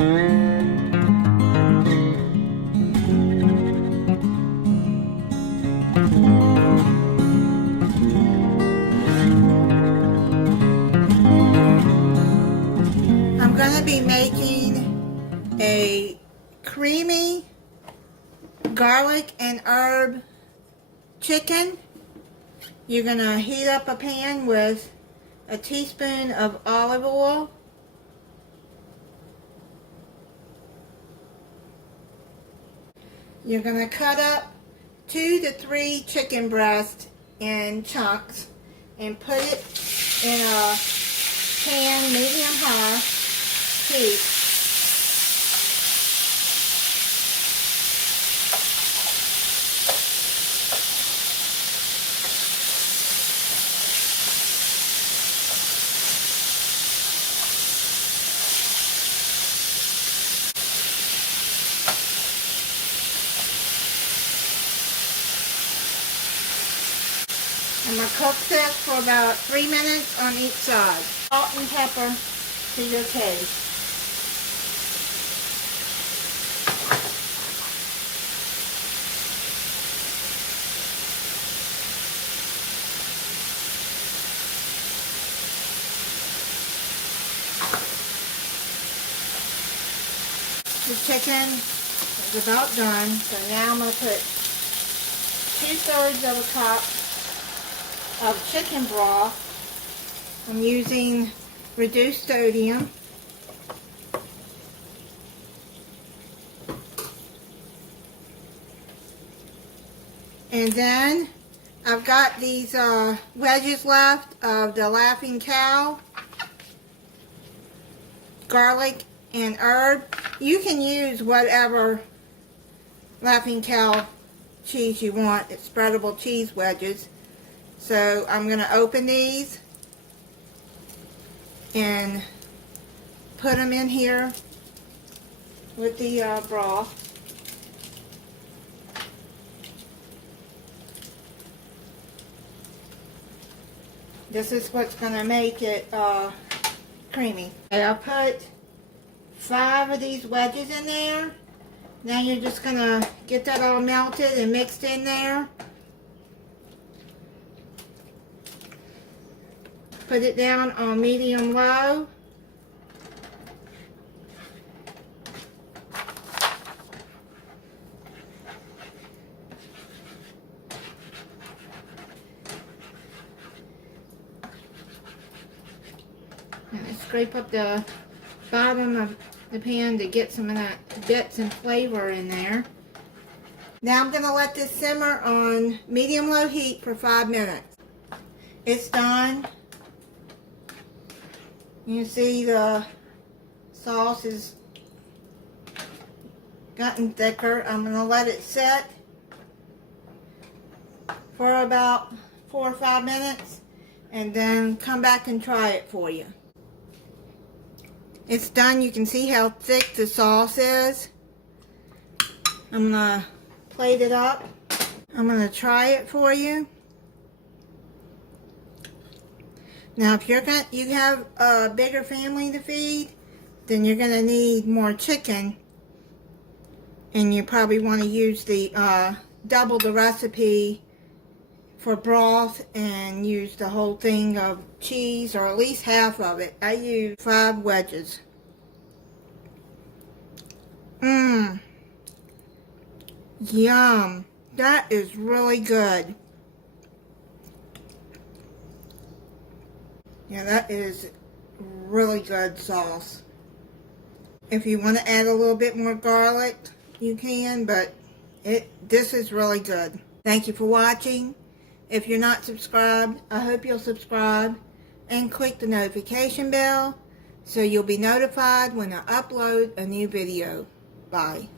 I'm going to be making a creamy garlic and herb chicken. You're going to heat up a pan with a teaspoon of olive oil. You're going to cut up 2 to 3 chicken breasts in chunks and put it in a pan, medium-high heat. I'm going to cook this for about 3 minutes on each side. Salt and pepper to your taste. The chicken is about done, so now I'm going to put 2/3 of a cup of chicken broth. I'm using reduced sodium. And then I've got these wedges left of the Laughing Cow garlic and herb. You can use whatever Laughing Cow cheese you want. It's spreadable cheese wedges. So I'm going to open these and put them in here with the broth. This is what's going to make it creamy. Okay, I'll put 5 of these wedges in there. Now you're just going to get that all melted and mixed in there. Put it down on medium-low. And scrape up the bottom of the pan to get some of that bits and flavor in there. Now I'm going to let this simmer on medium-low heat for 5 minutes. It's done. You see the sauce is gotten thicker. I'm going to let it sit for about 4 or 5 minutes and then come back and try it for you. It's done. You can see how thick the sauce is. I'm going to plate it up. I'm going to try it for you. Now, if you have a bigger family to feed, then you're going to need more chicken, and you probably want to use the double the recipe for broth and use the whole thing of cheese, or at least half of it. I use 5 wedges. Yum. That is really good. Yeah, that is really good sauce. If you want to add a little bit more garlic, you can, but this is really good. Thank you for watching. If you're not subscribed, I hope you'll subscribe and click the notification bell so you'll be notified when I upload a new video. Bye.